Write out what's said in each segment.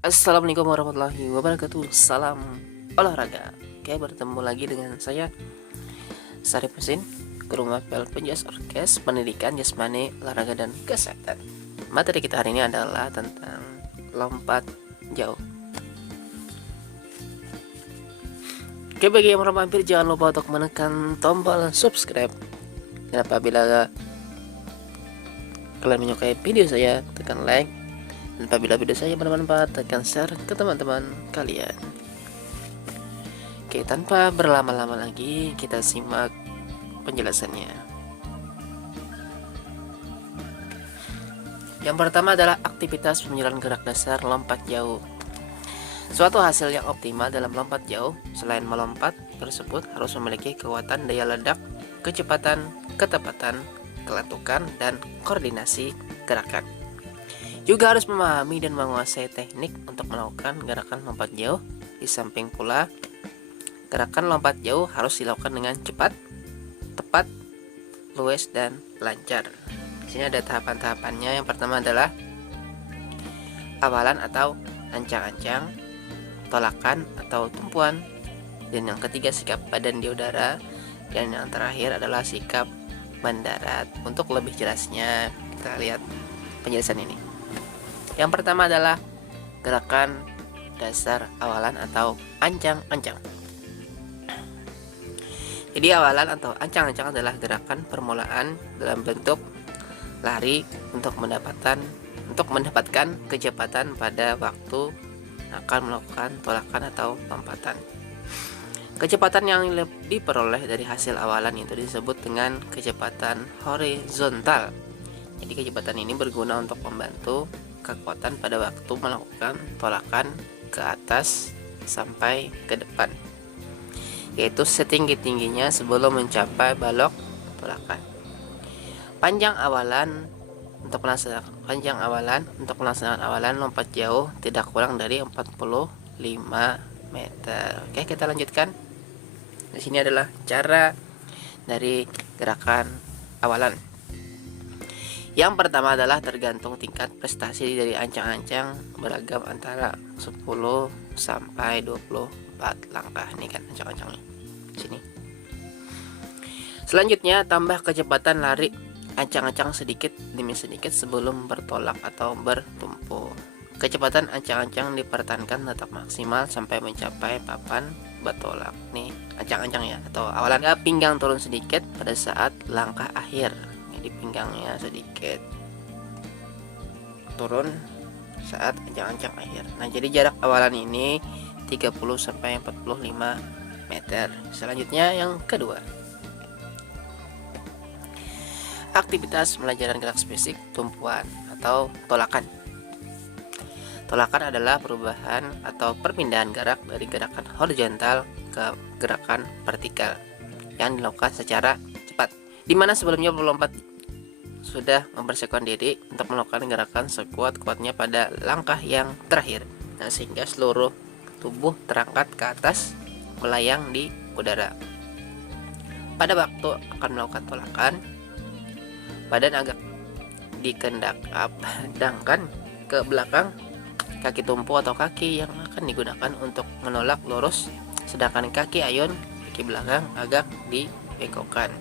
Assalamualaikum warahmatullahi wabarakatuh. Salam olahraga. Oke, bertemu lagi dengan saya Sarif Husin, Guru Mapel Penjas Orkes Pendidikan Jasmani Olahraga dan Kesehatan. Materi kita hari ini adalah tentang lompat jauh. Oke, bagi yang baru mampir jangan lupa untuk menekan tombol subscribe. Dan apabila kalian menyukai video saya, tekan like. Dan apabila video saya bermanfaat, tekan share ke teman-teman kalian. Oke, tanpa berlama-lama lagi, kita simak penjelasannya. Yang pertama adalah aktivitas penjualan gerak dasar lompat jauh. Suatu hasil yang optimal dalam lompat jauh, selain melompat tersebut harus memiliki kekuatan daya ledak, kecepatan, ketepatan, kelatukan, dan koordinasi gerakan. Juga harus memahami dan menguasai teknik untuk melakukan gerakan lompat jauh. Di samping pula, gerakan lompat jauh harus dilakukan dengan cepat, tepat, luwes, dan lancar. Di sini ada tahapan-tahapannya. Yang pertama adalah awalan atau ancang-ancang, tolakan atau tumpuan, dan yang ketiga sikap badan di udara, dan yang terakhir adalah sikap mendarat. Untuk lebih jelasnya, kita lihat penjelasan ini. Yang pertama adalah gerakan dasar awalan atau ancang-ancang. Jadi awalan atau ancang-ancang adalah gerakan permulaan dalam bentuk lari untuk mendapatkan kecepatan pada waktu akan melakukan tolakan atau lompatan. Kecepatan yang diperoleh dari hasil awalan itu disebut dengan kecepatan horizontal. Jadi kecepatan ini berguna untuk membantu kekuatan pada waktu melakukan tolakan ke atas sampai ke depan, yaitu setinggi-tingginya sebelum mencapai balok tolakan. Panjang awalan untuk melaksanakan awalan lompat jauh tidak kurang dari 45 meter. Oke, kita lanjutkan. Di sini adalah cara dari gerakan awalan. Yang pertama adalah tergantung tingkat prestasi dari ancang-ancang, beragam antara 10 sampai 24 langkah. Ini kan ancang-ancangnya sini. Selanjutnya, tambah kecepatan lari ancang-ancang sedikit demi sedikit sebelum bertolak atau bertumpu. Kecepatan ancang-ancang dipertahankan tetap maksimal sampai mencapai papan bertolak. Nih ancang-ancang ya, atau awalan. Pinggang turun sedikit pada saat langkah akhir. Di pinggangnya sedikit turun saat ancang-ancang akhir. Nah, jadi jarak awalan ini 30 sampai 45 meter. Selanjutnya yang kedua, aktivitas pembelajaran gerak spesifik tumpuan atau tolakan. Tolakan adalah perubahan atau perpindahan gerak dari gerakan horizontal ke gerakan vertikal yang dilakukan secara cepat, di mana sebelumnya pelompat sudah mempersiapkan diri untuk melakukan gerakan sekuat-kuatnya pada langkah yang terakhir. Nah, sehingga seluruh tubuh terangkat ke atas melayang di udara. Pada waktu akan melakukan tolakan, badan agak dikendangkan ke belakang. Kaki tumpu atau kaki yang akan digunakan untuk menolak lurus, sedangkan kaki ayun, kaki belakang, agak dibengkokkan.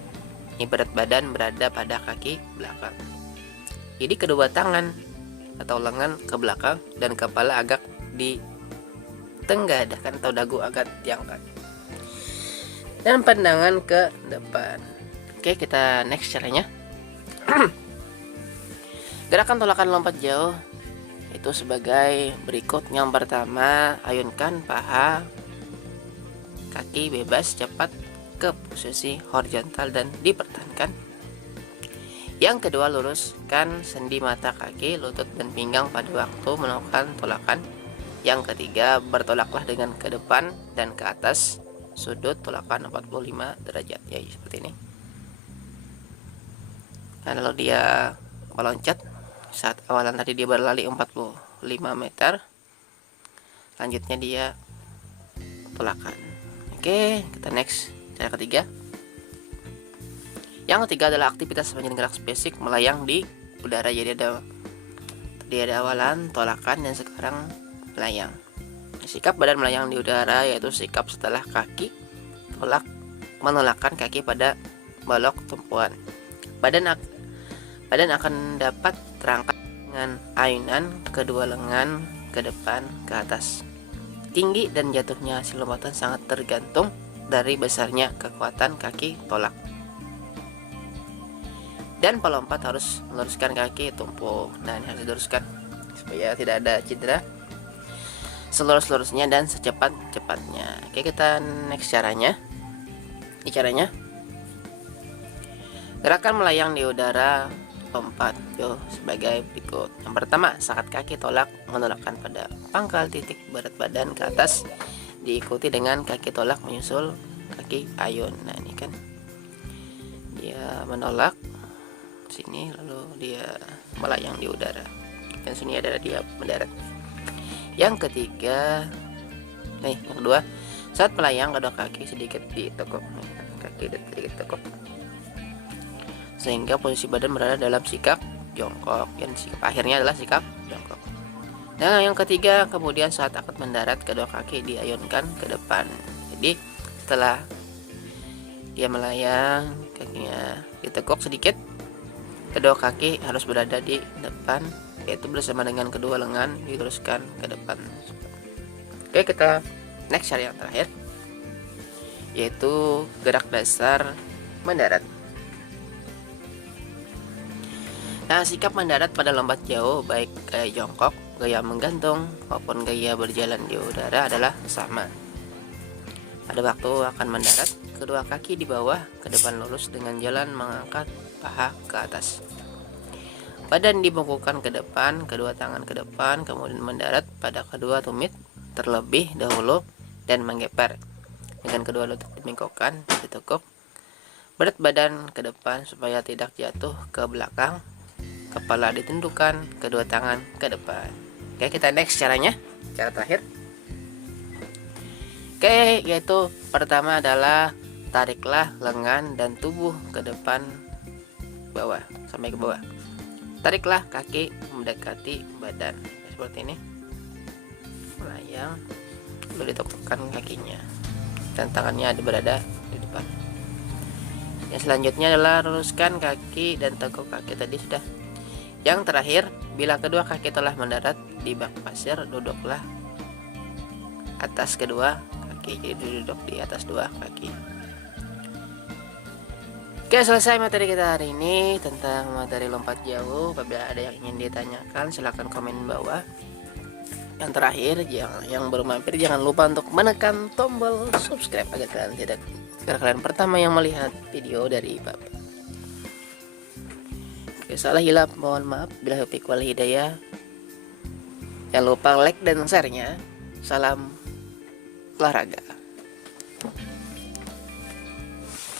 Ini berat badan berada pada kaki belakang. Jadi kedua tangan atau lengan ke belakang dan kepala agak ditengadahkan atau dagu agak diangkat. Dan pandangan ke depan. Oke, kita next caranya. Gerakan tolakan lompat jauh itu sebagai berikut. Yang pertama, ayunkan paha kaki bebas cepat ke posisi horizontal dan dipertahankan. Yang kedua, luruskan sendi mata kaki, lutut, dan pinggang pada waktu melakukan tolakan. Yang ketiga, bertolaklah dengan ke depan dan ke atas sudut tolakan 45 derajat, ya seperti ini. Nah, lalu dia meloncat saat awalan tadi dia berlari 45 meter. Selanjutnya dia tolakan. Oke, kita next. Cara ketiga, yang ketiga adalah aktivitas sepanjang gerak spesifik melayang di udara. Jadi ada awalan, tolakan, dan sekarang melayang. Sikap badan melayang di udara yaitu sikap setelah kaki menolakkan kaki pada balok tumpuan. Badan akan dapat terangkat dengan ayunan kedua lengan ke depan ke atas. Tinggi dan jatuhnya hasil lompatan sangat tergantung dari besarnya kekuatan kaki tolak. Dan pelompat harus meluruskan kaki tumpuk. Nah, ini harus diluruskan supaya tidak ada cedera. Selurus-lurusnya dan secepat-cepatnya. Oke, kita next caranya. Ini caranya. Gerakan melayang di udara lompat sebagai berikut. Yang pertama, saat kaki tolak menolakkan pada pangkal titik berat badan ke atas, diikuti dengan kaki tolak menyusul kaki ayun. Nah, ini kan dia menolak sini lalu dia melayang di udara. Dan sini adalah dia mendarat. Yang ketiga, yang kedua, saat melayang kedua kaki sedikit ditekuk. Kaki sedikit ditekuk sehingga posisi badan berada dalam sikap jongkok, dan sikap akhirnya adalah sikap jongkok. Nah, yang ketiga, kemudian saat akan mendarat kedua kaki diayunkan ke depan. Jadi setelah dia melayang, kakinya ditekuk sedikit, kedua kaki harus berada di depan, yaitu bersama dengan kedua lengan diluruskan ke depan. Oke, kita next cara yang terakhir, yaitu gerak dasar mendarat. Nah, sikap mendarat pada lompat jauh, baik gaya jongkok, gaya menggantung, maupun gaya berjalan di udara adalah sama. Pada waktu akan mendarat, kedua kaki di bawah ke depan lurus dengan jalan mengangkat paha ke atas. Badan dibungkukkan ke depan, kedua tangan ke depan, kemudian mendarat pada kedua tumit terlebih dahulu dan menggeper. Dengan kedua lutut dibengkokkan, ditekuk. Berat badan ke depan supaya tidak jatuh ke belakang. Kepala ditundukkan, kedua tangan ke depan. Oke, kita next caranya, cara terakhir. Oke, yaitu pertama adalah tariklah lengan dan tubuh ke depan bawah sampai ke bawah. Tariklah kaki mendekati badan, seperti ini. Melayang, lalu ditekukkan kakinya dan tangannya berada di depan. Yang selanjutnya adalah luruskan kaki dan tekuk kaki tadi sudah. Yang terakhir, bila kedua kaki telah mendarat di bak pasir, duduklah atas kedua kaki. Jadi duduk di atas dua kaki. Oke, selesai materi kita hari ini tentang materi lompat jauh. Apabila ada yang ingin ditanyakan, silahkan komen di bawah. Yang terakhir, yang baru mampir, jangan lupa untuk menekan tombol subscribe agar kalian pertama yang melihat video dari Bapak. Oke, salah hilap mohon maaf. Bila taufiq wal hidayah. Jangan lupa like dan share-nya. Salam olahraga.